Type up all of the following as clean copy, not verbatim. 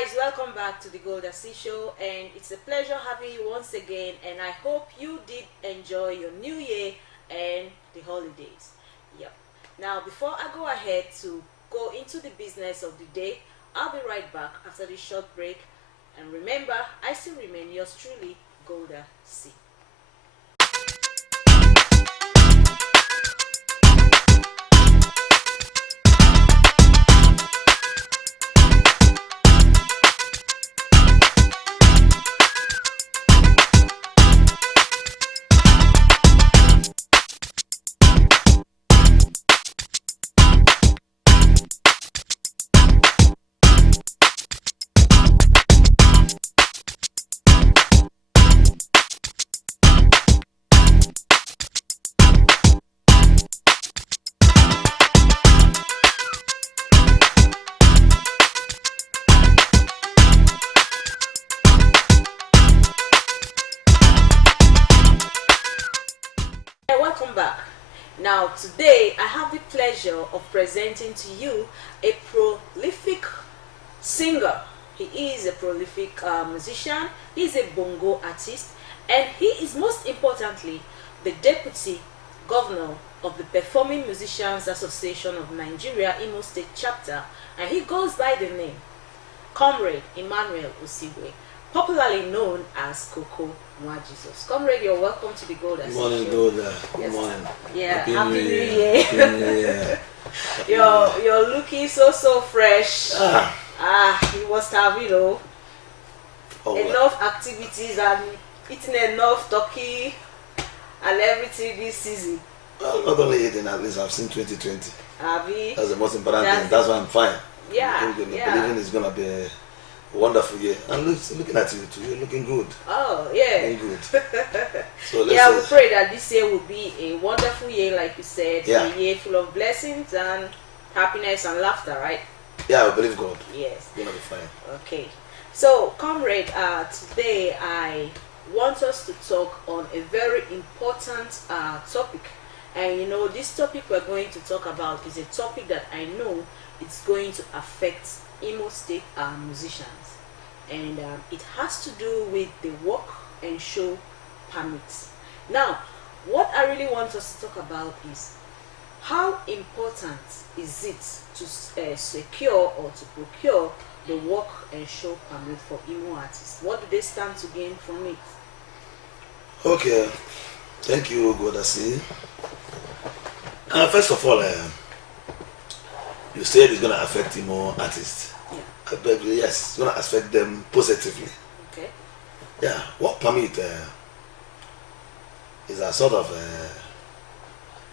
guys, welcome back to the Golda Show, and it's a pleasure having you once again, and I hope you did enjoy your new year and the holidays. Yep. Now, before I go ahead to go into the business of the day, I'll be right back after this short break, and remember, I still remain yours truly, Golda C. Welcome back. Now today I have the pleasure of presenting to you a prolific singer. He is a prolific musician, he is a bongo artist, and he is most importantly the deputy governor of the Performing Musicians Association of Nigeria Imo State chapter, and he goes by the name Comrade Emmanuel Osuigwe, popularly known as Koko Nwa. Comrade, you're welcome to the Golda. Good morning, Golda. Good morning. Yeah, Happy New Year. Happy New Year. You're looking so fresh. You must have, enough activities and eating enough turkey and everything this season. Well, not only eating, at least I've seen 2020. That's the most important thing. That's why I'm fine. Yeah. Believing it's gonna be a wonderful year. And looking at you too, you're looking good. Oh yeah. Looking good. So we pray that this year will be a wonderful year, like you said, a year full of blessings and happiness and laughter, right? Yeah, I believe God. Yes. It's gonna be fine. Okay. So, Comrade, today I want us to talk on a very important topic. And this topic we're going to talk about is a topic that I know it's going to affect Imo State musicians, and it has to do with the work and show permits. Now, what I really want us to talk about is how important is it to secure or to procure the work and show permit for Imo artists? What do they stand to gain from it? Okay, thank you, Godasi. First of all, you said it's going to affect Imo artists. Yeah. Yes, it's going to affect them positively. Okay. Yeah, work permit is a sort of,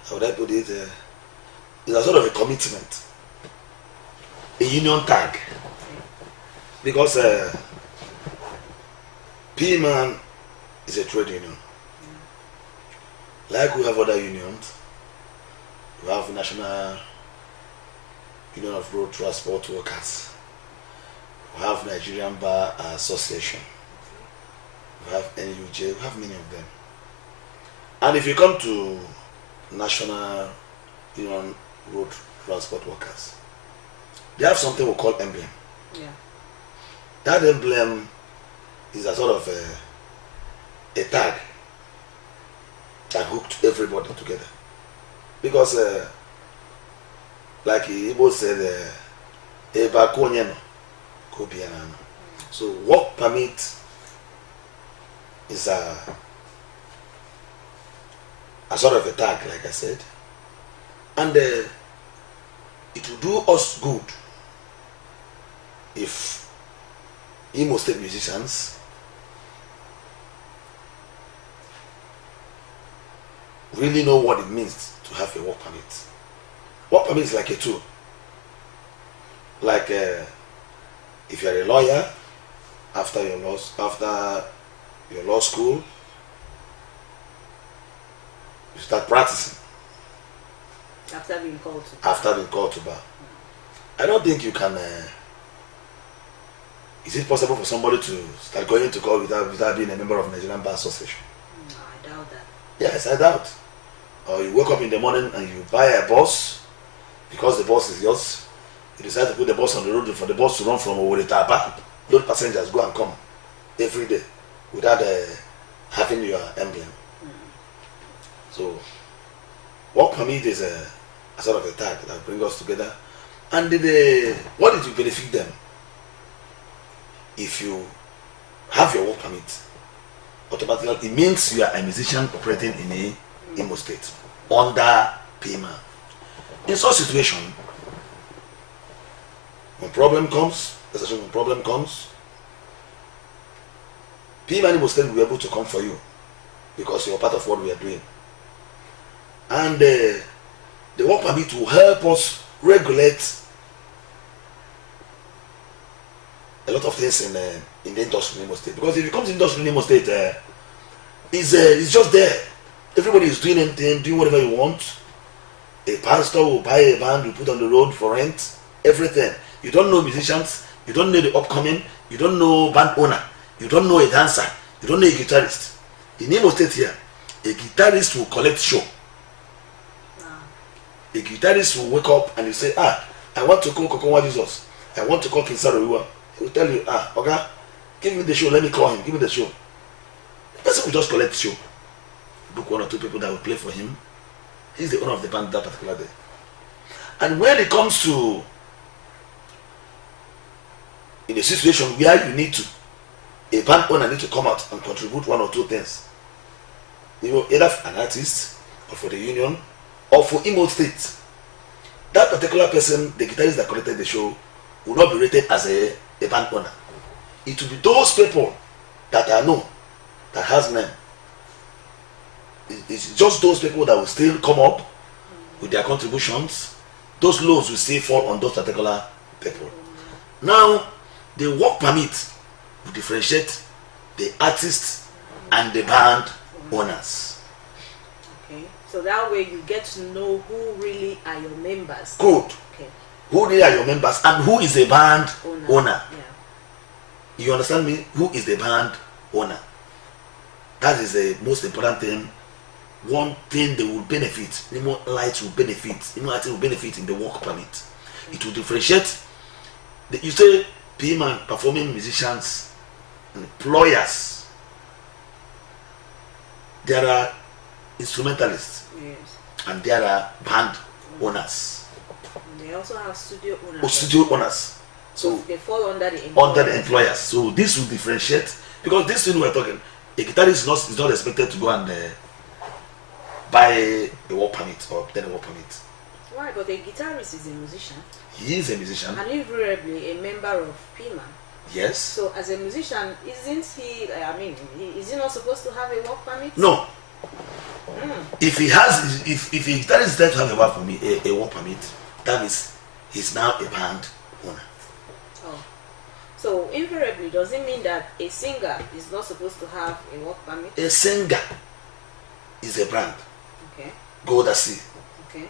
how would I put it, is a sort of a commitment, a union tag. Okay. Because PMAN is a trade union. Like we have other unions, we have National Union of Road Transport Workers, we have Nigerian Bar Association, we have NUJ, we have many of them. And if you come to National Union Road Transport Workers, they have something we call emblem. Yeah. That emblem is a sort of a tag that hooked everybody together. Because like Igbo said, so work permit is a sort of a tag, like I said, and it will do us good if Imo State musicians really know what it means to have a work permit. Work permit is like a tool. Like if you are a lawyer, after your law school, you start practicing. After being called to bar. After being called to bar. I don't think you can. Is it possible for somebody to start going to court without being a member of Nigerian Bar Association? No, I doubt that. Yes, I doubt. Or you wake up in the morning and you buy a bus because the bus is yours. You decide to put the bus on the road for the bus to run from Owerri to Aba. load passengers go and come every day without having your emblem. So work permit is a sort of a tag that brings us together. And what did you benefit them? If you have your work permit, automatically it means you are a musician operating in a Imo State under PMAN. In such situation, when problem comes, PMAN Imo State will be able to come for you because you're part of what we are doing. And the work permit will help us regulate a lot of things in the industry in Imo State. Because if you come to industry in Imo State, it's just there. Everybody is doing anything, doing whatever you want. A pastor will buy a band, you put on the road for rent, everything. You don't know musicians, you don't know the upcoming, you don't know band owner, you don't know a dancer, you don't know a guitarist. In Imo State here, a guitarist will collect show. A guitarist will wake up and you say, I want to call Koko Nwa Jesus. I want to call King Sarowiwa. He will tell you, okay, give me the show, let me call him, give me the show. The person will just collect the show. Book 1 or 2 people that will play for him. He's the owner of the band that particular day. And when it comes to in a situation where you need to, a band owner need to come out and contribute 1 or 2 things. You know, either for an artist or for the union or for Imo State. That particular person, the guitarist that collected the show, will not be rated as a band owner. It will be those people that I know that has name. It's just those people that will still come up with their contributions. Those loads will still fall on those particular people. Now, the work permit will differentiate the artists and the band owners. Okay, so that way you get to know who really are your members. Good. Okay. Who really are your members and who is a band owner. Yeah. You understand me? Who is the band owner? That is the most important thing. One thing they will benefit, Imo Lights will benefit, Imo Lights will benefit in the work permit. It will differentiate. You say PMAN, performing musicians, employers. There are instrumentalists, yes, and there are band owners. And they also have studio owners. Or studio owners. So they fall under the employers. So this will differentiate, because this thing we're talking, a guitarist is not expected to go and buy a work permit or obtain a work permit. Why? But a guitarist is a musician. He is a musician. And invariably a member of PMAN. Yes. So as a musician, isn't he, is he not supposed to have a work permit? No. If he has, if a guitarist is there to have a work permit, that means he's now a band owner. Oh. So invariably, does it mean that a singer is not supposed to have a work permit? A singer is a brand. Okay. Golda. Okay.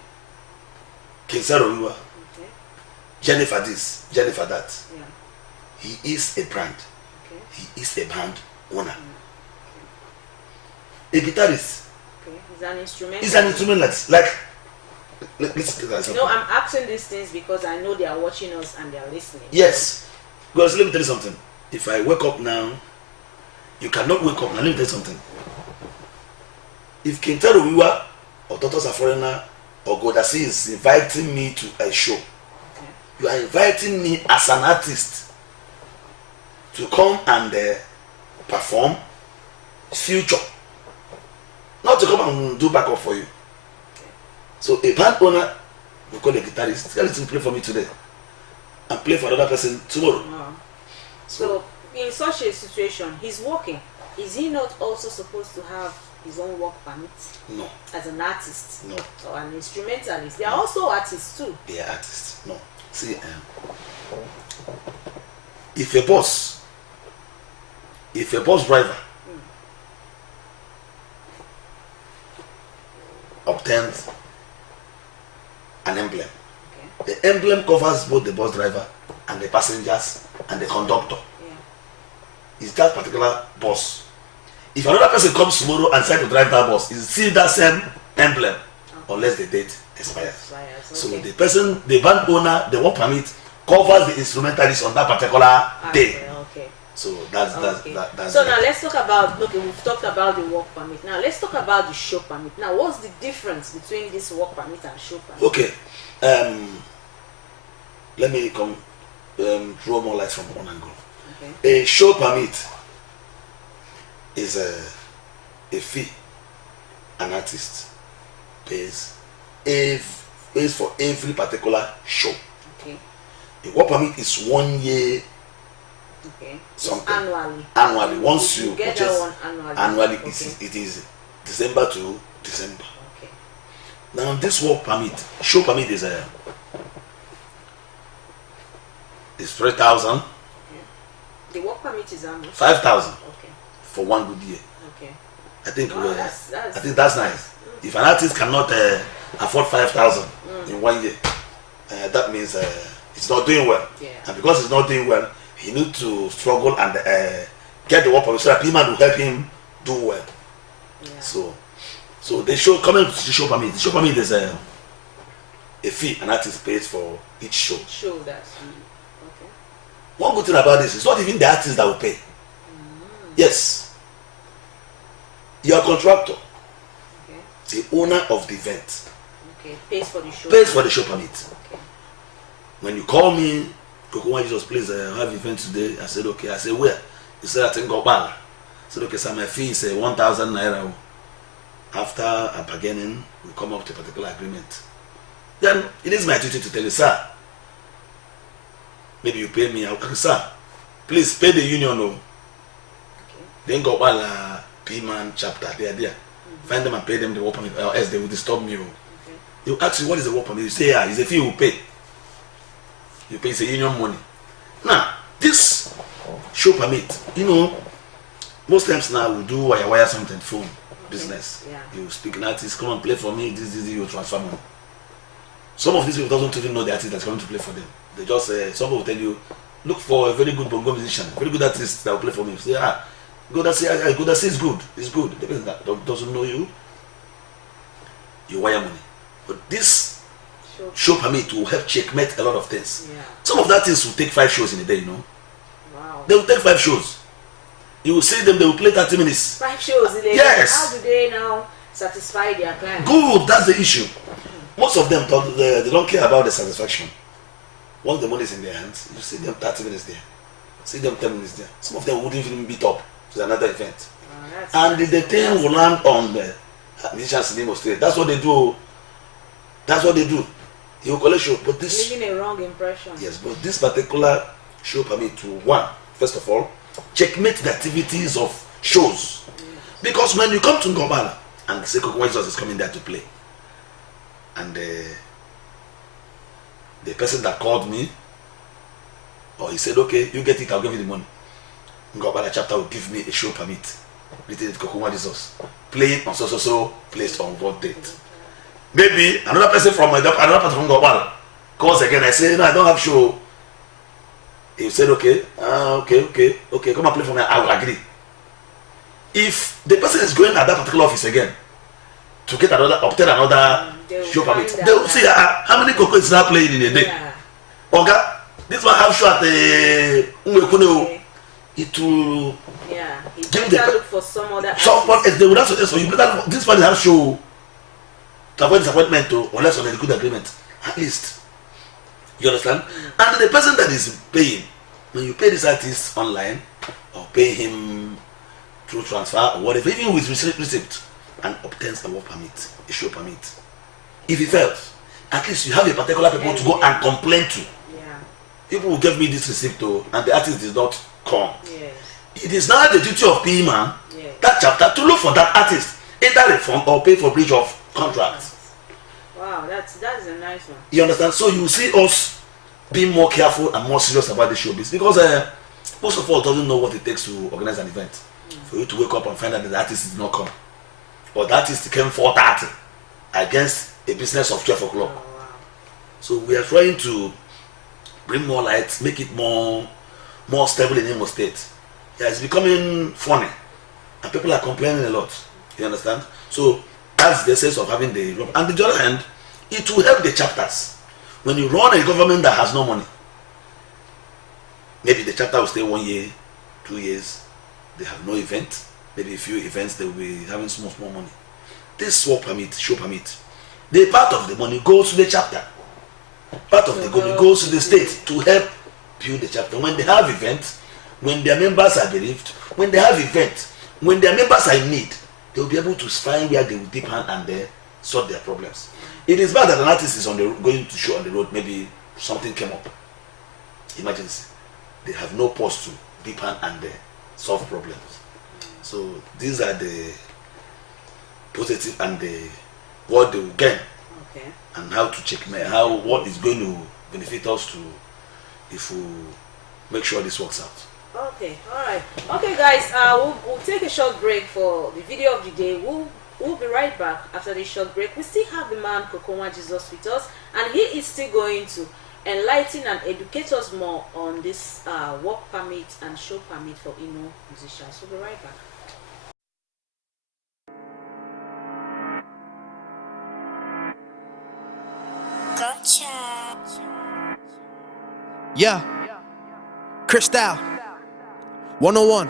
King Sarowiwa. Okay. Jennifer this, Jennifer that. Yeah. He is a brand. Okay. He is a band owner. Okay. A guitarist. Okay. He's an instrument. He's an instrumentalist. Let's take that example. You know, I'm asking these things because I know they are watching us and they are listening. Yes. Because let me tell you something. If I wake up now, you cannot wake up now. Let me tell you something. If King Sarowiwa or Toto Foreigner or Golda is inviting me to a show, okay, you are inviting me as an artist to come and perform future, not to come and do backup for you. okay. So a band owner will call a guitarist. The guitarist will play for me today and play for another person tomorrow. Wow. So in such a situation, he's working. Is he not also supposed to have his own work permit? No. As an artist? No. Or an instrumentalist? They are also artists too. They are artists. No. See, if a bus driver obtains an emblem, okay, the emblem covers both the bus driver and the passengers and the conductor. Yeah. Is that particular bus. If another person comes tomorrow and decides to drive that bus, is still that same emblem, okay, unless the date expires. Okay. So the person, the band owner, the work permit covers the instrumentalist on that particular day. Okay. So that's Okay. that's So it. now let's talk about, okay, we've talked about the work permit. Now let's talk about the show permit. Now what's the difference between this work permit and show permit? Okay. Let me come throw more light from one angle. Okay. A show permit is a fee an artist pays for every particular show. Okay. A work permit is 1 year Okay. something. Annually. Annually. Once you get purchase that one annually. okay. it is December to December. Okay. Now this work permit, show permit is 3,000, The work permit is how much? 5,000 Okay. for 1 good year. Okay. I think Wow, I think that's nice. If an artist cannot afford 5,000 in 1 year, that means it's not doing well. Yeah. And because it's not doing well, he needs to struggle and get the work permit so that PMAN will help him do well. Yeah. So they show coming to the show permit. The show permit is a fee an artist pays for each show. Show that. Okay. One good thing about this, it's not even the artist that will pay. Yes. Your contractor, Okay. the owner of the event, Okay. Pays for the show. pays for the show permit. Okay. When you call me, Koko Nwa Jesus, please have event today. I said, okay. I said, where? He said, I think Golda. I said, okay, so my fee is 1,000 naira. After a bargaining, we come up to a particular agreement. Then it is my duty to tell you, sir, maybe you pay me, okay, sir, please pay the union. Okay. Then Golda PMAN chapter, they are there. Find them and pay them the work permit, or else they will disturb me. Okay. They will ask you, what is the work permit? You say, yeah, it's a fee you pay. You pay, it's a union money. Now, this show permit, most times now we do wire something, phone business. Yeah. You speak an artist, come and play for me, this, you transfer money. Some of these people don't even know the artist that's coming to play for them. They just, some people will tell you, look for a very good bongo musician, very good artist that will play for me. You say, Golda say it's good, it's good. The person that doesn't know you, you wire money. But this show permit will help checkmate a lot of things. Yeah. Some of that things will take 5 shows in a day, Wow. They will take 5 shows. You will see them, they will play 30 minutes. 5 shows in a day. Yes. How do they now satisfy their clients? Good, that's the issue. Most of them, they don't care about the satisfaction. Once the money is in their hands, you see them 30 minutes there. See them 10 minutes there. Some of them wouldn't even beat up to another event. And the thing will land on the musicians in Imo State. That's what they do. That's what they do. He will collect show. But this, leaving a wrong impression. yes, but this particular show permit to first of all, checkmate the activities of shows. Because when you come to Ngobala and say Koko Nwa Jesus is coming there to play, and the person that called me, or he said, okay, you get it, I'll give you the money. Ngobala chapter will give me a show permit. Written it Koko Nwa Jesus. Play on so place on what date. Maybe another person from another part from Ngobala calls again. I say, no, I don't have show. He said, okay, okay, come and play for me. I will agree. If the person is going at that particular office again to get obtain another show permit, they will see how many Koko is now playing in a day. Yeah. Oga, this one have show at the Okay. It will Yeah. He give better look for some other someone artist. else. They will not suggest for you. Better this one have show to avoid disappointment unless on a good agreement. At least. You understand? And the person that is paying, when you pay this artist online or pay him through transfer or whatever, even with receipt, and obtains a work permit, a show permit. If he fails, at least you have a particular people to go and complain to. Yeah. People will give me this receipt and the artist did not come. Yes. It is now the duty of PMAN, Yes. that chapter, to look for that artist, either refund or pay for breach of contract. Wow, that's a nice one. You understand? So you see us being more careful and more serious about the showbiz because most of us doesn't know what it takes to organize an event. For you to wake up and find out that the artist did not come, or the artist came 4:30 against a business of 12 o'clock. Oh, wow. So we are trying to bring more light, make it more stable in Imo State. Yeah, it's becoming funny, and people are complaining a lot. You understand? So that's the sense of having the. And on the other hand, it will help the chapters. When you run a government that has no money, maybe the chapter will stay 1 year, 2 years, they have no event. Maybe a few events, they will be having small money. This work permit, show permit, the part of the money goes to the chapter. Part of the money goes to the state to help build the chapter. When they have events, when their members are bereaved, when they have events, when their members are in need, they will be able to find where they will dip hand and they sort their problems. It is bad that an artist is going to show on the road, maybe something came up, emergency. They have no pause to dip hand and they solve problems. So these are the positive and the what they will gain, and how to check what is going to benefit us to if we make sure this works out. Okay, all right. Okay, guys, we'll take a short break for the video of the day. We'll be right back after this short break. We still have the man Koko Nwa Jesus with us, and he is still going to enlighten and educate us more on this work permit and show permit for Imo musicians. We'll be right back. Gotcha. Yeah. Crystal 101.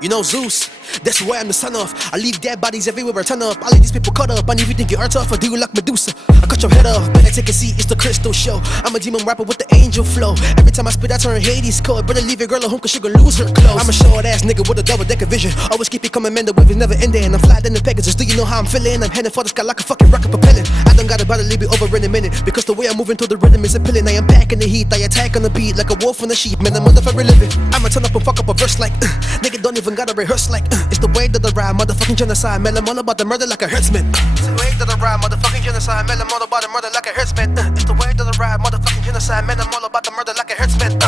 You know Zeus, that's where I'm the son of. I leave dead bodies everywhere I turn up. All of these people cut up, and if you think you are tough, I do you like Medusa. I cut your head off, better take a seat, it's the Crystal Show. I'm a demon rapper with the angel flow. Every time I spit, I turn Hades cold. Better leave your girl at home, cause she gon' lose her clothes. I'm a short ass nigga with a double-decker vision. Always keep it coming, man, the wave is never ending. I'm flying in the Pegasus, do you know how I'm feeling? I'm heading for the sky like a fucking rocket propelling. I don't gotta bother, leave it over in a minute, because the way I'm moving through the rhythm is appealing. I am packing the heat, I attack on the beat like a wolf on the sheep. Man, I'm on the for living. I'ma turn up and fuck up a verse like nigga don't even gotta rehearse like it's the way that I ride, motherfucking genocide. Man, I'm all about the murder like a herdsman. It's the way that I ride, motherfucking genocide. Man, I'm all about the murder like a herdsman. It's the way that I ride, motherfucking genocide. Man, I'm all about the murder like a herdsman.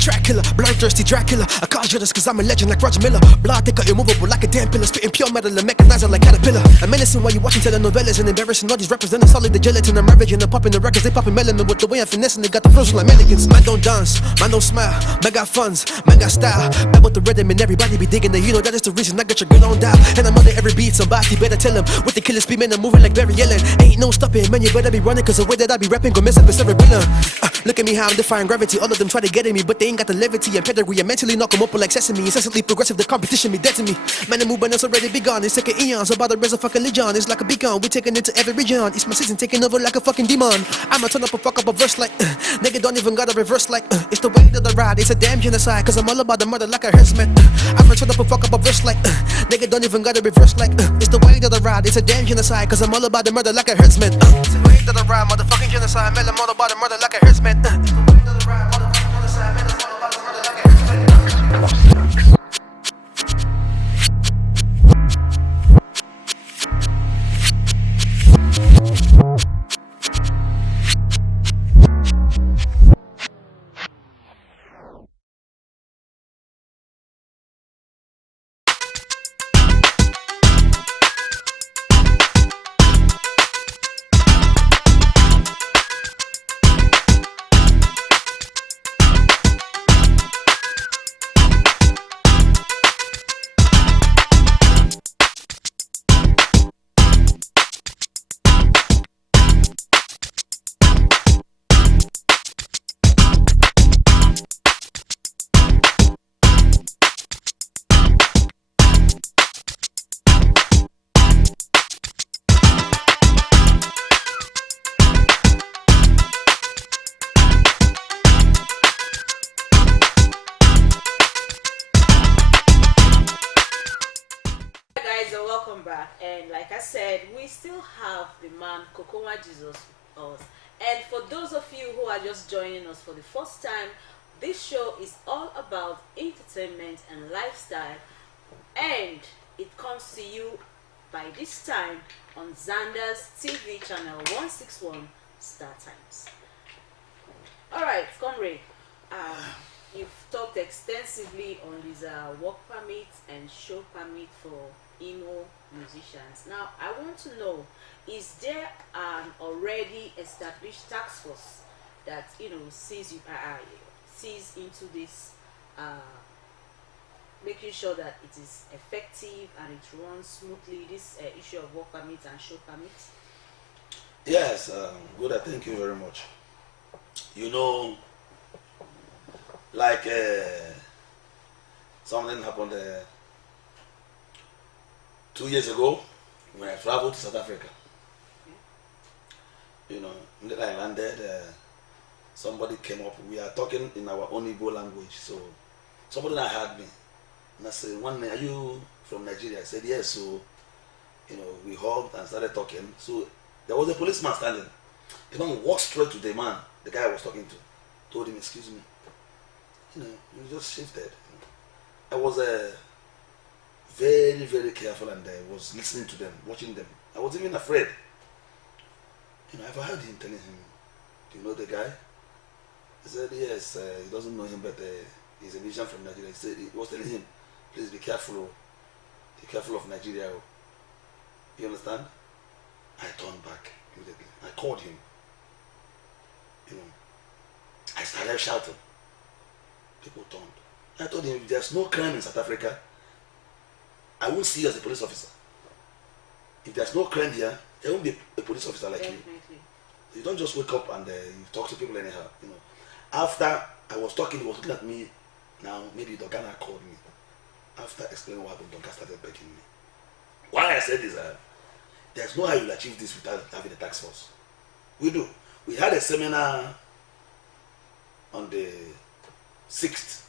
Track killer, bloodthirsty Dracula. I call you this cause I'm a legend like Roger Miller. Blood thicker, immovable like a damn pillar. Spitting pure metal and mechanizer like Caterpillar. I'm menacing while you watching telenovelas and embarrassing all these rappers. Then I'm solid the gelatin. I'm ravaging and popping the records. They popping melanin with the way I'm finessing. They got the frozen like mannequins. Man don't dance, man don't smile. Man got funds, man got style. Man with the rhythm and everybody be digging it. You know that is the reason I got your girl on dial. And I'm under every beat, somebody better tell him. With the killer speed, man, I'm moving like Barry Allen. Ain't no stopping, man, you better be running. Cause the way that I be rapping gon' mess up with cerebellum. Look at me how I'm defying gravity. All of them try to get at me, but they ain't got the levity and pedigree. I mentally knock them up like sesame. Incessantly progressive, the competition be dead to me. Man, the movement is already begun. It's taking eons, about the rest of fucking legion. It's like a beacon, we taking it to every region. It's my season taking over like a fucking demon. I'ma turn up and fuck up a verse like nigga don't even gotta reverse like it's the way that I ride, it's a damn genocide. Cause I'm all about the murder like a herdsman. I'ma turn up and fuck up a verse like nigga don't even gotta reverse like it's the way that I ride, it's a damn genocide. Cause I'm all about the murder like a herdsman. It's the way that I ride, motherfucking genocide. Man, I'm all about the murder like a herdsman. It's the way that I ride, motherfucking genocide. Man, I'm all about the murder like a herdsman. And like I said, we still have the man Koko Nwa Jesus with us. And for those of you who are just joining us for the first time, this show is all about entertainment and lifestyle, and it comes to you by this time on Zanders TV Channel 161 Star Times. Alright, Comrade, you've talked extensively on these work permits and show permit for Imo musicians. Now, I want to know, is there an already established task force that sees into this, making sure that it is effective and it runs smoothly, this issue of work permits and show permits? Yes, Golda, thank you very much. Like Something happened 2 years ago when I traveled to South Africa. You know, when I landed, somebody came up. We are talking in our own Igbo language. So somebody that heard me. And I said, "One, are you from Nigeria?" I said, "Yes." So, you know, we hugged and started talking. So there was a policeman standing. The man walked straight to the man, the guy I was talking to, told him, "Excuse me, you know, you just shifted." I was very, very careful, and I was listening to them, watching them. I was even afraid. You know, I've heard him telling him, "Do you know the guy?" He said, "Yes." He doesn't know him, but he's a musician from Nigeria. He was telling him, "Please be careful. Be careful of Nigeria." You understand? I turned back immediately. I called him. You know, I started shouting. People turned. I told him, if there's no crime in South Africa, I won't see you as a police officer. If there's no crime here, there won't be a police officer like you. You don't just wake up and you talk to people anyhow. You know. After I was talking, he was looking at me. Now maybe Dogana called me. After explaining what happened, Dogana started begging me. Why I said is there's no how you'll achieve this without having a task force. We do. We had a seminar on the 6th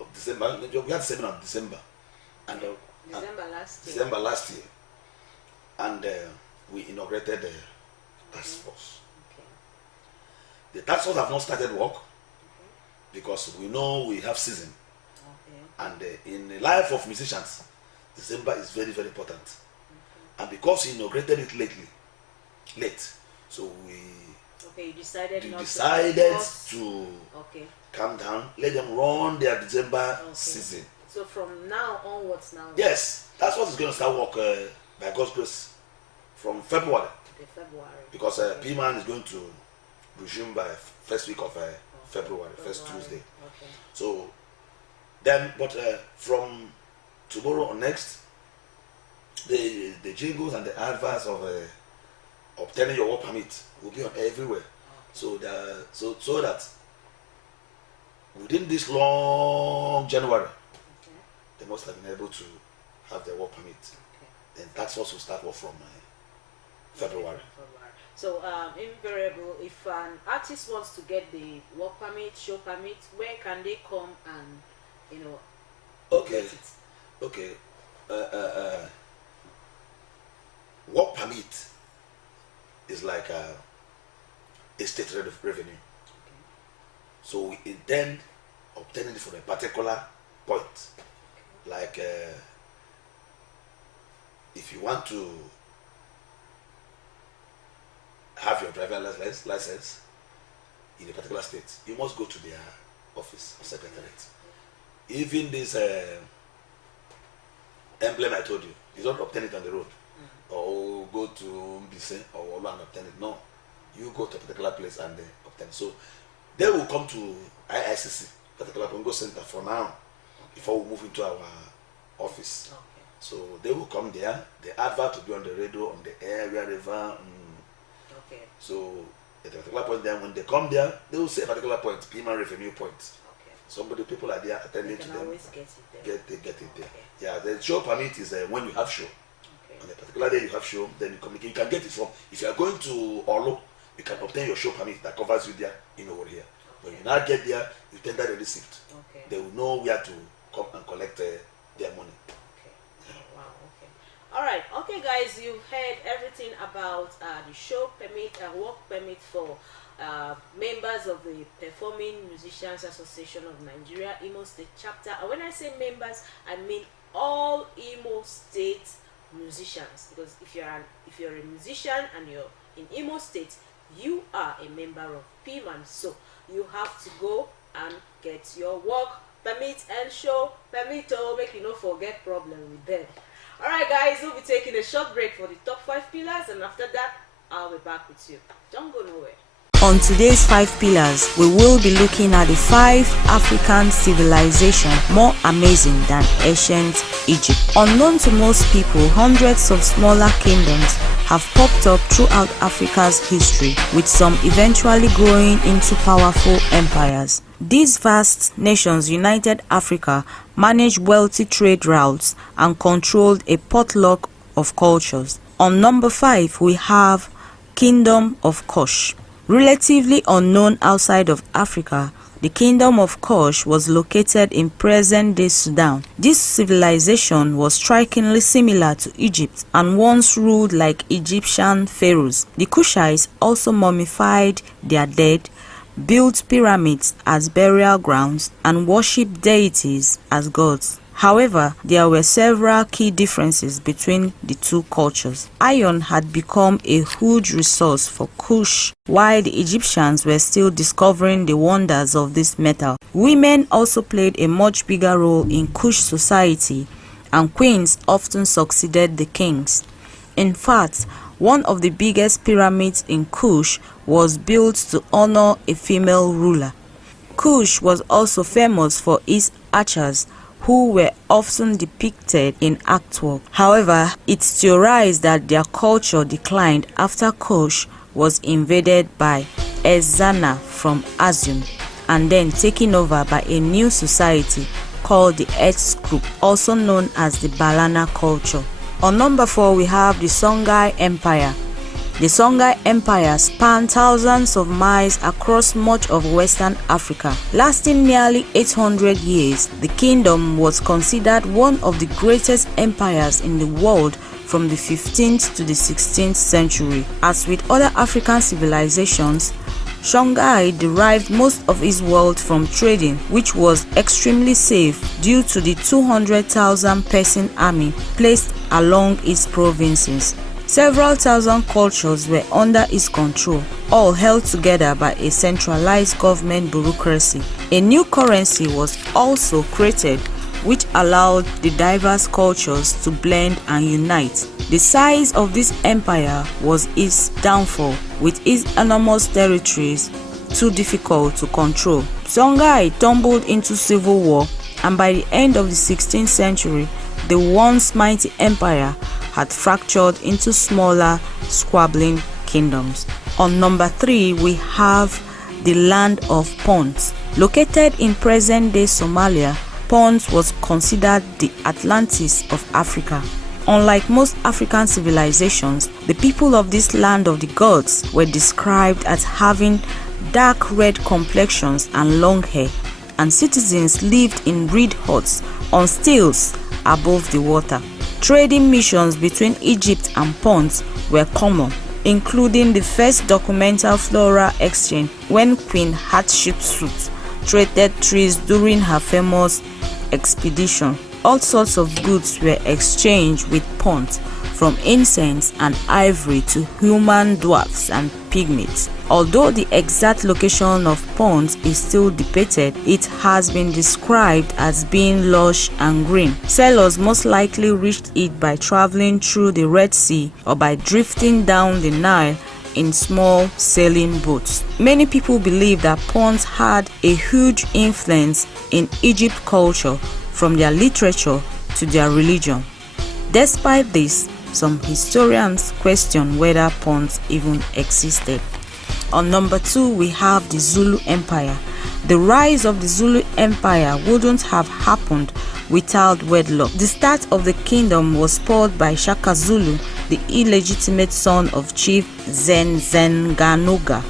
of December. We had a seminar in December. And December last year. And we inaugurated the task force. Okay. The task force have not started work because we know we have season. And in the life of musicians, December is very, very important. And because we inaugurated it late, so you decided to calm down, let them run their December season. So from now onwards now? Yes, that's what is going to start work by God's grace from February. Because PMAN is going to resume by first week of February, first Tuesday. So then, but from tomorrow or next, the jingles and the adverts of obtaining your work permit will be on everywhere. So that within this long January, they must have been able to have their work permit. Then tax force will start work from February. So invariable, if an artist wants to get the work permit, show permit, where can they come and get it? Work permit is like a state revenue. So we intend obtaining it from a particular point. Like if you want to have your driver license in a particular state, you must go to their office or secretariat. Even this emblem I told you, you don't obtain it on the road. Or go to Mbise or Olu and obtain it. No. You go to a particular place and obtain it. So they will come to IICC, particular Bongo Center for now, before we move into our office. So they will come there. The advert will be on the radio, on the air, wherever. So at a particular point there, when they come there, they will say a particular point, PMAN revenue point. People are there attending to them. Get it there. Yeah, the show permit is when you have show. On a particular day you have show, then you communicate. You can get it from, if you are going to Olo, you can obtain your show permit that covers you there over here. When you now get there, you tender the receipt. They will know where to come and collect their money. Alright, guys, you've heard everything about the show permit and work permit for members of the Performing Musicians Association of Nigeria, Imo State chapter. And when I say members, I mean all Imo State musicians, because if you're a musician and you're in Imo State, you are a member of PMAN. So you have to go and get your work permit and show permit to make you not forget problem with them. Alright guys, we'll be taking a short break for the top 5 pillars, and after that I'll be back with you. Don't go nowhere. On today's 5 pillars, we will be looking at the 5 African civilizations more amazing than ancient Egypt. Unknown to most people, hundreds of smaller kingdoms have popped up throughout Africa's history, with some eventually growing into powerful empires. These vast nations united Africa, managed wealthy trade routes, and controlled a potluck of cultures. On number 5, we have Kingdom of Kush. Relatively unknown outside of Africa, the Kingdom of Kush was located in present-day Sudan. This civilization was strikingly similar to Egypt and once ruled like Egyptian pharaohs. The Kushites also mummified their dead, built pyramids as burial grounds, and worshipped deities as gods. However, there were several key differences between the two cultures. Iron had become a huge resource for Kush, while the Egyptians were still discovering the wonders of this metal. Women also played a much bigger role in Kush society, and queens often succeeded the kings. In fact, one of the biggest pyramids in Kush was built to honor a female ruler. Kush was also famous for its archers, who were often depicted in artwork. However, it's theorized that their culture declined after Kush was invaded by Ezana from Asum and then taken over by a new society called the Earth Group, also known as the Balana culture. On number 4, we have the Songhai Empire. The Songhai Empire spanned thousands of miles across much of Western Africa. Lasting nearly 800 years, the kingdom was considered one of the greatest empires in the world from the 15th to the 16th century. As with other African civilizations, Songhai derived most of its wealth from trading, which was extremely safe due to the 200,000 person army placed along its provinces. Several thousand cultures were under its control, all held together by a centralized government bureaucracy. A new currency was also created, which allowed the diverse cultures to blend and unite. The size of this empire was its downfall, with its enormous territories too difficult to control. Songhai tumbled into civil war, and by the end of the 16th century, the once mighty empire had fractured into smaller, squabbling kingdoms. On number 3, we have the land of Punt. Located in present-day Somalia, Punt was considered the Atlantis of Africa. Unlike most African civilizations, the people of this land of the gods were described as having dark red complexions and long hair, and citizens lived in reed huts on stilts above the water. Trading missions between Egypt and Punt were common, including the first documental floral exchange when Queen Hatshepsut traded trees during her famous expedition. All sorts of goods were exchanged with Punt, from incense and ivory to human dwarfs and pygmies. Although the exact location of Punt is still debated, it has been described as being lush and green. Sailors most likely reached it by traveling through the Red Sea or by drifting down the Nile in small sailing boats. Many people believe that Punt had a huge influence in Egypt culture, from their literature to their religion. Despite this, some historians question whether Punt even existed. On number 2, we have the Zulu Empire. The rise of the Zulu Empire wouldn't have happened without wedlock. The start of the kingdom was spurred by Shaka Zulu, the illegitimate son of Chief Zenzenganoga.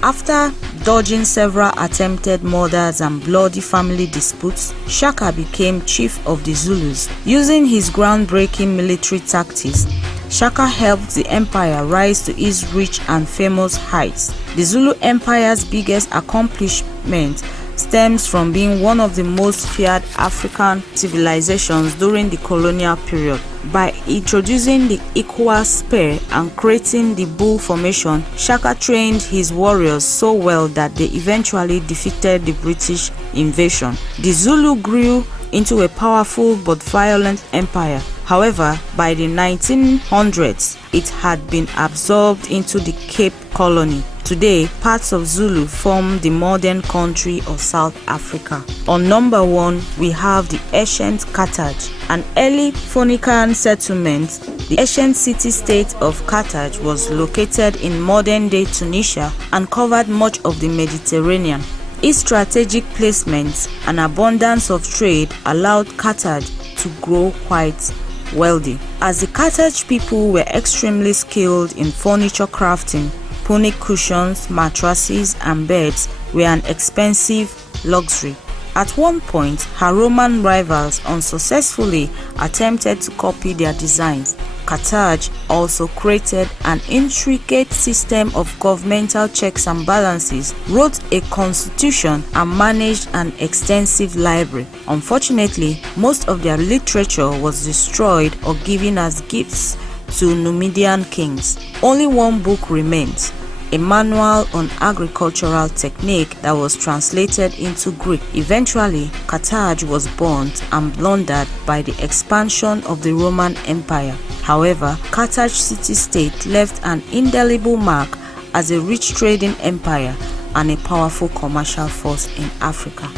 After dodging several attempted murders and bloody family disputes, Shaka became chief of the Zulus. Using his groundbreaking military tactics, Shaka helped the empire rise to its rich and famous heights. The Zulu Empire's biggest accomplishment stems from being one of the most feared African civilizations during the colonial period. By introducing the equal spear and creating the bull formation, Shaka trained his warriors so well that they eventually defeated the British invasion. The Zulu grew into a powerful but violent empire. However, by the 1900s, it had been absorbed into the Cape Colony. Today, parts of Zulu form the modern country of South Africa. On number 1, we have the ancient Carthage, an early Phoenician settlement. The ancient city-state of Carthage was located in modern-day Tunisia and covered much of the Mediterranean. Its strategic placement and abundance of trade allowed Carthage to grow quite wealthy. As the Carthage people were extremely skilled in furniture crafting, punic cushions, mattresses, and beds were an expensive luxury. At one point, her Roman rivals unsuccessfully attempted to copy their designs. Carthage also created an intricate system of governmental checks and balances, wrote a constitution, and managed an extensive library. Unfortunately, most of their literature was destroyed or given as gifts to Numidian kings. Only one book remains, a manual on agricultural technique that was translated into Greek. Eventually, Carthage was burnt and plundered by the expansion of the Roman Empire. However, Carthage city-state left an indelible mark as a rich trading empire and a powerful commercial force in Africa.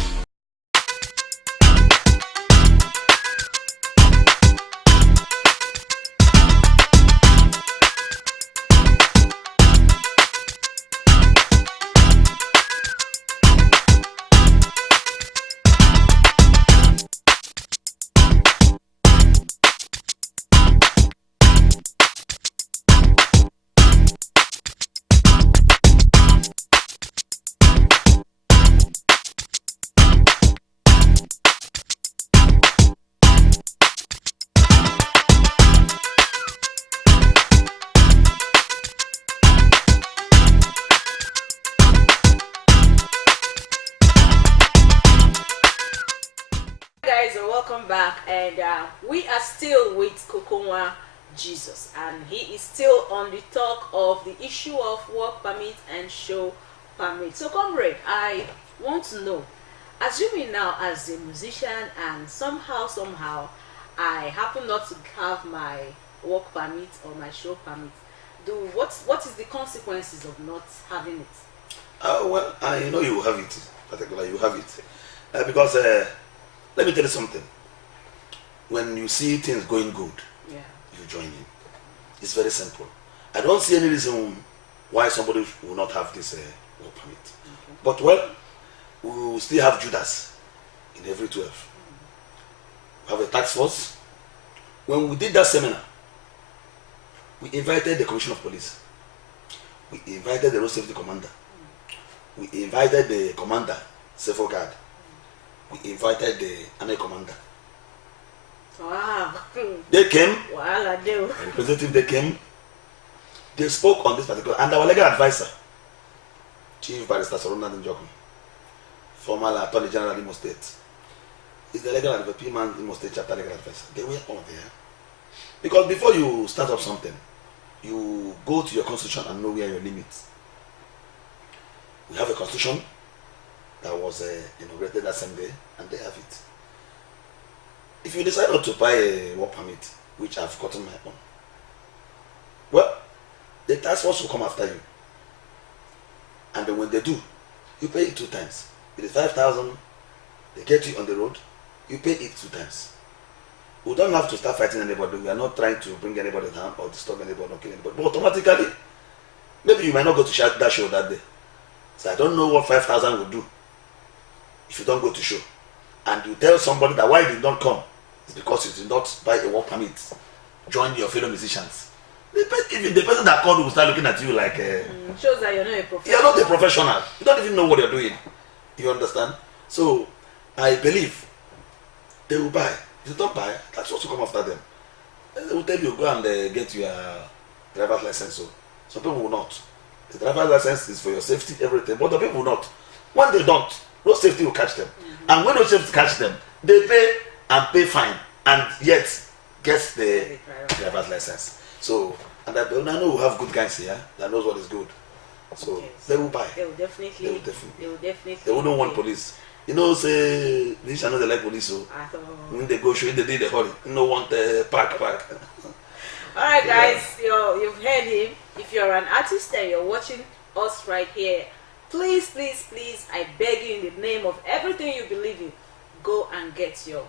Welcome back, and we are still with Koko Nwa Jesus, and he is still on the talk of the issue of work permit and show permit. So comrade, I want to know, assuming now as a musician and somehow I happen not to have my work permit or my show permit, what is the consequences of not having it? Well, I know you have it, particularly you have it, because let me tell you something. When you see things going good, yeah, you join in. It's very simple. I don't see any reason why somebody will not have this work permit. Okay. But well, we will still have Judas in every 12. We have a task force. When we did that seminar, we invited the Commissioner of Police. We invited the Road Safety Commander. We invited the Commander, Safety Guard. We invited the Army Commander. Wow. They came. Wow, they representative, they came. They spoke on this particular, and our legal advisor, Chief Barrister Sorona Njoku, former Attorney General Imo State, is the legal advisor, PMAN Imo State chapter legal advisor. They were all there. Because before you start up something, you go to your constitution and know where your limits. We have a constitution that was inaugurated that same day, and they have it. If you decide not to buy a work permit, which I've gotten my own, well, the task force will come after you. And then when they do, you pay it 2 times. It is 5,000, they get you on the road, you pay it 2 times. We don't have to start fighting anybody. We are not trying to bring anybody down or disturb anybody or kill anybody. But automatically, maybe you might not go to that show that day. So I don't know what 5,000 will do if you don't go to show. And you tell somebody that why you did not come, it's because you did not buy a work permit. Join your fellow musicians. If the person that called will start looking at you like shows that you're not a professional. You're not a professional. You don't even know what you're doing. You understand? So I believe they will buy. If you don't buy, that's also come after them. They will tell you go and get your driver's license. So some people will not. The driver's license is for your safety, everything, but the people will not. When they don't, road safety will catch them. And when road safety catch them, they pay fine, and yet get the driver's license. So, and I know we have good guys here that knows what is good. So yes, they will buy. They will definitely. They wouldn't want police. You know, say this I know they like police. So when they go show, they did the hurry. No want the park. All right, guys, you've heard him. If you're an artist and you're watching us right here. Please, please, please, I beg you in the name of everything you believe in, go and get your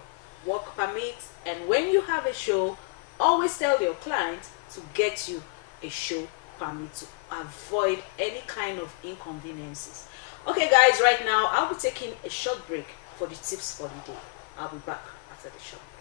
work permit. And when you have a show, always tell your client to get you a show permit to avoid any kind of inconveniences. Okay guys, right now I'll be taking a short break for the tips for the day. I'll be back after the short break.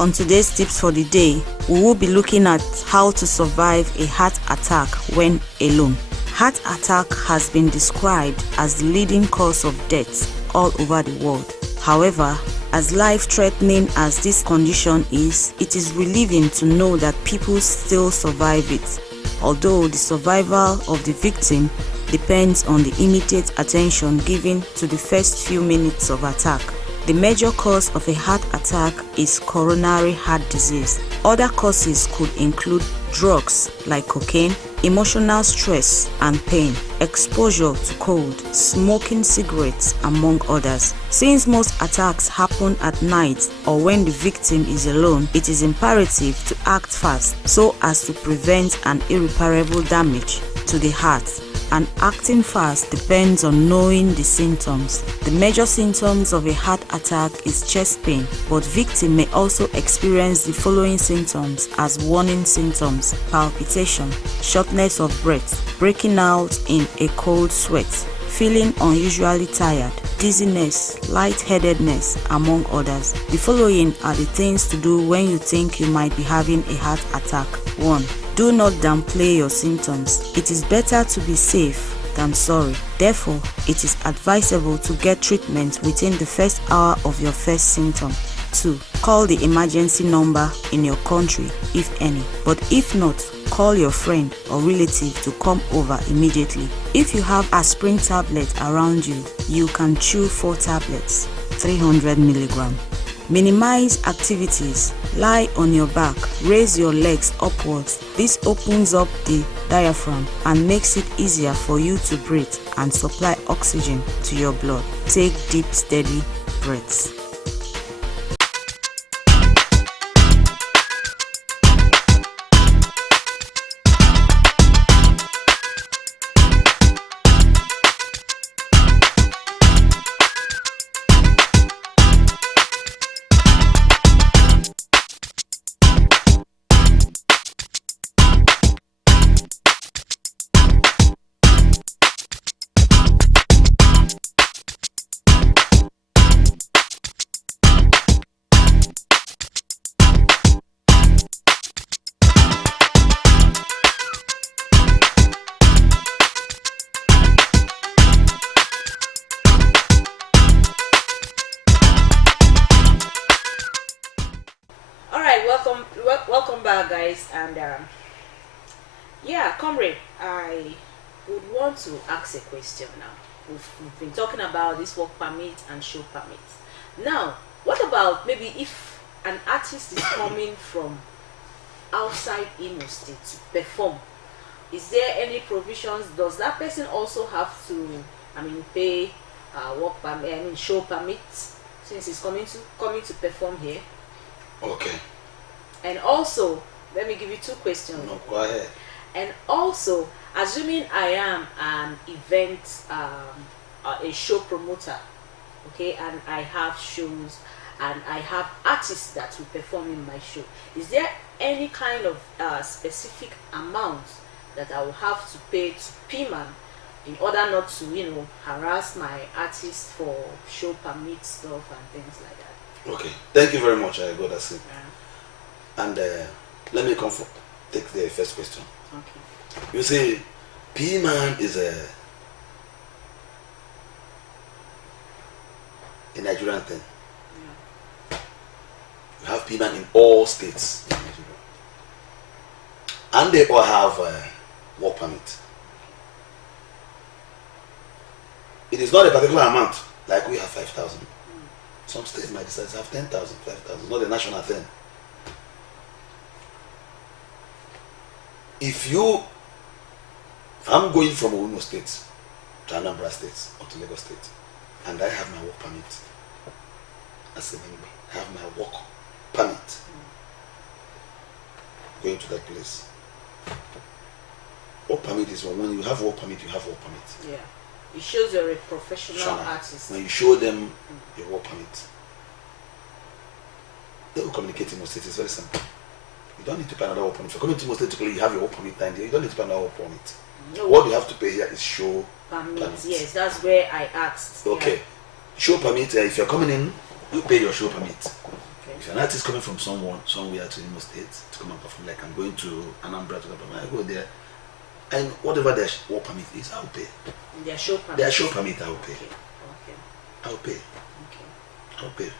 On today's tips for the day, we will be looking at how to survive a heart attack when alone. Heart attack has been described as the leading cause of death all over the world. However, as life-threatening as this condition is, it is relieving to know that people still survive it, although the survival of the victim depends on the immediate attention given to the first few minutes of attack. The major cause of a heart attack is coronary heart disease. Other causes could include drugs like cocaine, emotional stress and pain, exposure to cold, smoking cigarettes, among others. Since most attacks happen at night or when the victim is alone, it is imperative to act fast so as to prevent an irreparable damage to the heart. And acting fast depends on knowing the symptoms. The major symptoms of a heart attack is chest pain, but victim may also experience the following symptoms as warning symptoms: palpitation, shortness of breath, breaking out in a cold sweat, feeling unusually tired, dizziness, lightheadedness, among others. The following are the things to do when you think you might be having a heart attack. 1. Do not downplay your symptoms. It is better to be safe than sorry. Therefore, it is advisable to get treatment within the first hour of your first symptom. 2. Call the emergency number in your country, if any. But if not, call your friend or relative to come over immediately. If you have aspirin tablet around you, you can chew 4 tablets, 300 mg. Minimize activities. Lie on your back. Raise your legs upwards. This opens up the diaphragm and makes it easier for you to breathe and supply oxygen to your blood. Take deep, steady breaths. Welcome back guys, and yeah, comrade, I would want to ask a question now. We've been talking about this work permit and show permit. Now, what about maybe if an artist is coming from outside Imo State to perform? Is there any provisions? Does that person also have to, pay work permit, show permit, since he's coming to perform here? Okay. And also, let me give you 2 questions. No, go ahead. And also, assuming I am an event, a show promoter, okay, and I have shows and I have artists that will perform in my show, is there any kind of specific amount that I will have to pay to PMAN in order not to, harass my artists for show permit stuff and things like that? Okay, thank you very much. I got that. And let me take the first question. Okay. You see, PMAN is a Nigerian thing. Yeah. You have PMAN in all states in Nigeria, and they all have work permit. It is not a particular amount, like we have 5,000. Some states might decide to have 10,000, 5,000. Not a national thing. If I'm going from Oyo State to Anambra State or to Lagos State, and I have my work permit, I have my work permit. Going to that place. Work permit is when you have work permit, you have work permit. Yeah. It shows you're a professional artist. When you show them your work permit, they will communicate in most states. It's very simple. You don't need to pay another work permit. If you're coming to most states, you have your work permit and you don't need to pay another work permit. No. What you have to pay here is show permit. Yes, that's where I asked. Okay. Yeah. Show permit, if you're coming in, you pay your show permit. Okay. If an artist coming from somewhere to Imo State to come and perform, like I'm going to Anambra to perform, I go there, and whatever their work permit is, I'll pay. Their show permit. Their show permit, I'll pay. Okay. I'll pay. Okay. I'll pay.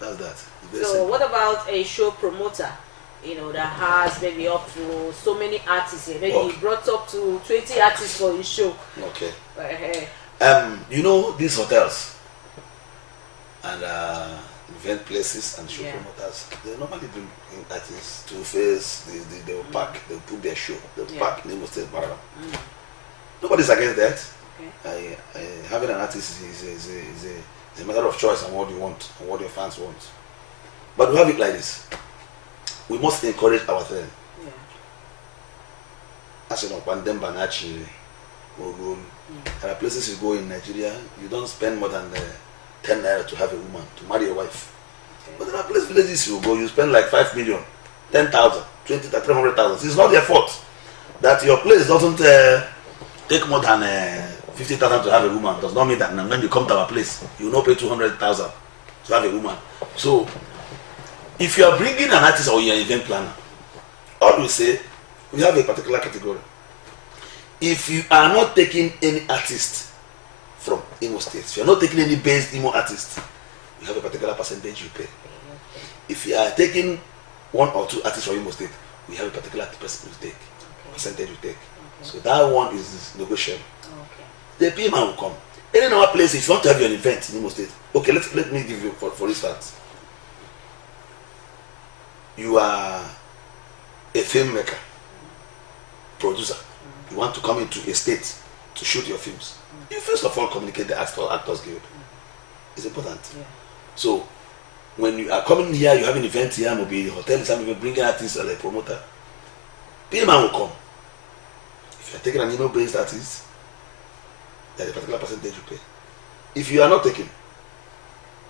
That's that. So simple. What about a show promoter? You know, that has maybe up to so many artists here. Maybe he brought up to 20 artists for his show. Okay. But, you know these hotels and event places and show promoters, they normally bring in artists to face, they will pack, they'll put their show, they'll pack in Imo State Barra. Nobody's against that. Okay. Having an artist is a matter of choice and what you want and what your fans want. But we have it like this. We must encourage our thing. Yeah. As you know, Pandem Banachi, there are places you go in Nigeria, you don't spend more than 10 naira to have a woman, to marry a wife. Okay. But there are villages you go, you spend like 5 million, 10,000, 20,000, 300,000. It's not their fault that your place doesn't take more than 50,000 to have a woman. Does not mean that when you come to our place, you will not pay 200,000 to have a woman. So, if you are bringing an artist or you're an event planner, always say, we have a particular category. If you are not taking any artist from Imo State, if you are not taking any based Imo artist, you have a particular percentage you pay. If you are taking 1 or 2 artists from Imo State, we have a particular percentage you take. So that one is negotiable. The PMAN will come. Any other place, if you want to have your event in Imo State, okay, let me give you, for instance, you are a filmmaker, producer. You want to come into a state to shoot your films. You first of all communicate the Actors Guild. It's important. Yeah. So when you are coming here, you have an event here, maybe hotel is having bringing artists or a promoter. PMAN will come. If you are taking an Imo-based artist, there's a particular percentage you pay. If you are not taking,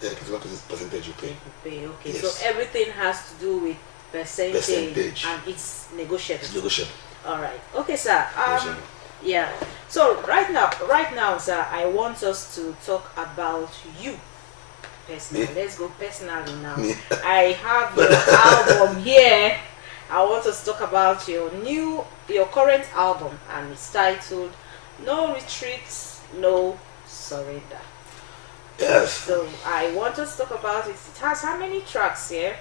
there's a particular percentage you pay. Okay, yes. So everything has to do with percentage. And it's negotiable. It's negotiable. All right. Okay, sir. Yeah. So right now, sir, I want us to talk about you personally. Let's go personally now. I have your album here. I want us to talk about your current album, and it's titled "No Retreat, No Surrender." Yes. So I want us to talk about it. It has how many tracks here?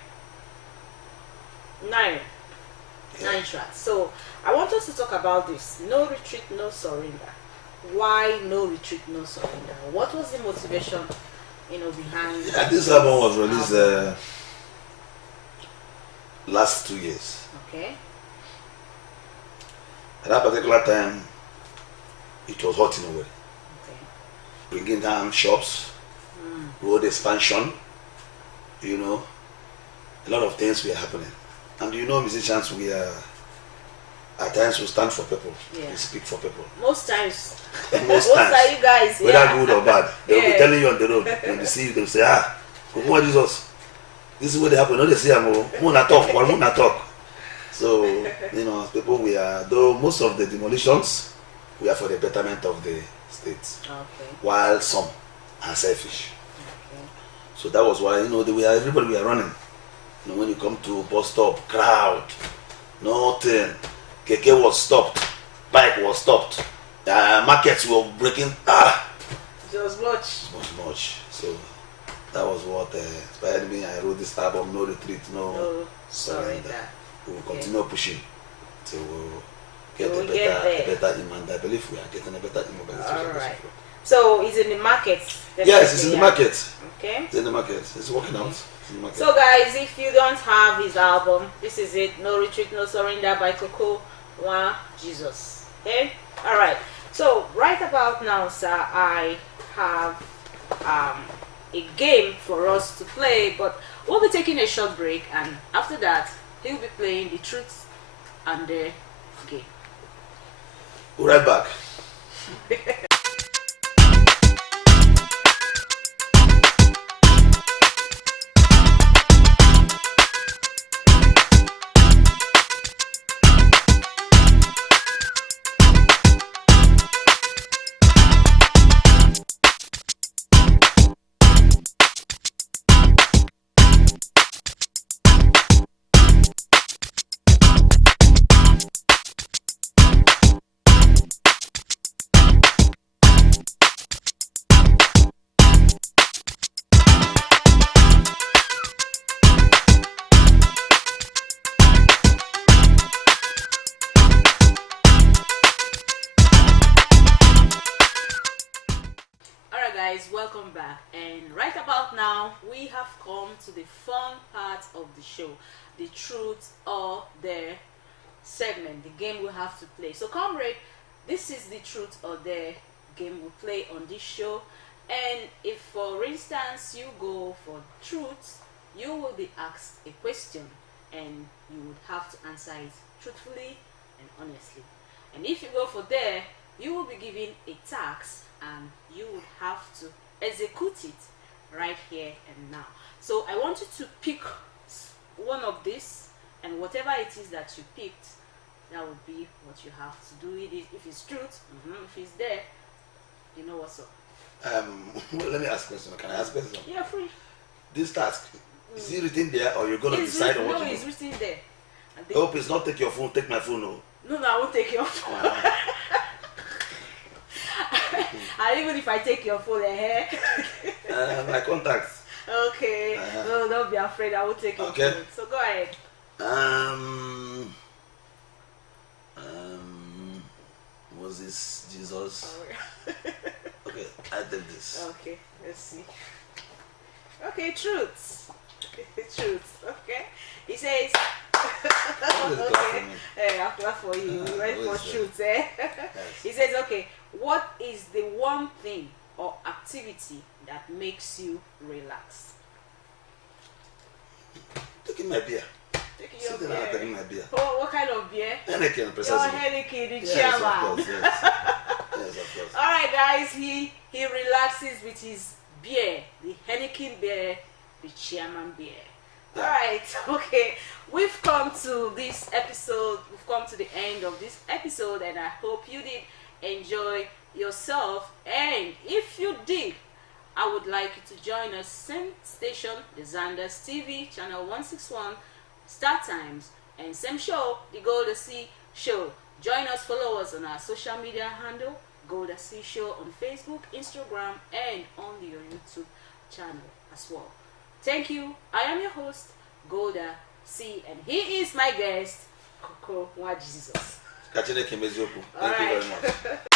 9. Yeah. 9 tracks. So I want us to talk about this. No retreat, no surrender. Why no retreat, no surrender? What was the motivation, behind? Yeah, this album was released last 2 years. Okay. At that particular time, it was hot in a way. Okay. Bringing down shops, road expansion, a lot of things were happening. And musicians, we are at times we stand for people. Yeah. We speak for people. Most times. Most times. You guys, whether good or bad, they will be telling you on the road. When they see you, they will say, who are Jesus? This is what they happen. No, they say, I'm talk. So, people, we are, though most of the demolitions, we are for the betterment of the states. Okay. While some are selfish. Okay. So that was why, everybody we are running. When you come to bus stop, crowd, nothing. Keke was stopped, bike was stopped, markets were breaking. It was much. So that was what inspired me. I wrote this album, No Retreat, No Surrender. We will continue pushing till get a better Iman. I believe we are getting a better Iman. Alright. So it's in the market? Yes, it's in the market. Okay. It's in the market. It's working out. So guys, if you don't have his album, this is it. No Retreat, No Surrender by Koko Nwa Jesus. Okay? Alright. So right about now, sir, I have a game for us to play, but we'll be taking a short break, and after that he'll be playing the truth and the game. We'll be right back. Guys, welcome back, and right about now we have come to the fun part of the show, the truth or dare segment, the game we have to play. So comrade, this is the truth or dare game we play on this show, and if for instance you go for truth, you will be asked a question and you would have to answer it truthfully and honestly. And if you go for dare, you will be given a task and you would have to execute it right here and now. So I want you to pick one of these, and whatever it is that you picked, that would be what you have to do. If it's truth, if it's there, you know what's up. Well, let me ask a question. Can I ask a question? Yeah, free. This task, is it written there, or you're going to decide on what to do? No, it's written there. Oh, please don't take your phone. Take my phone. No, I won't take your phone. And even if I take your phone, my contacts. Okay. No, don't be afraid. I will take your phone. So go ahead. Was this Jesus? Oh, okay, I did this. Okay, let's see. Okay, truth. Truth. Okay. He says. Okay. Hey, I'll clap for you. We went for truth, Yes. He says, okay, what is the one thing or activity that makes you relax? Taking my beer. Taking your beer. Taking my beer. Oh, what kind of beer? Heineken, precisely. Your Heineken, the Yes, chairman. of course, yes. Yes, of course. All right, guys. He relaxes with his beer, the Heineken beer, the chairman beer. Yeah. All right, okay. We've come to this episode. We've come to the end of this episode, and I hope you did enjoy yourself. And if you did, I would like you to join us same station, the Zanders TV Channel 161, start times, and same show, the Golda C Show. Join us, follow us on our social media handle, Golda C Show on Facebook, Instagram, and on your YouTube channel as well. Thank you. I am your host, Golda C, and he is my guest, Koko Nwa Jesus. Thank you very much.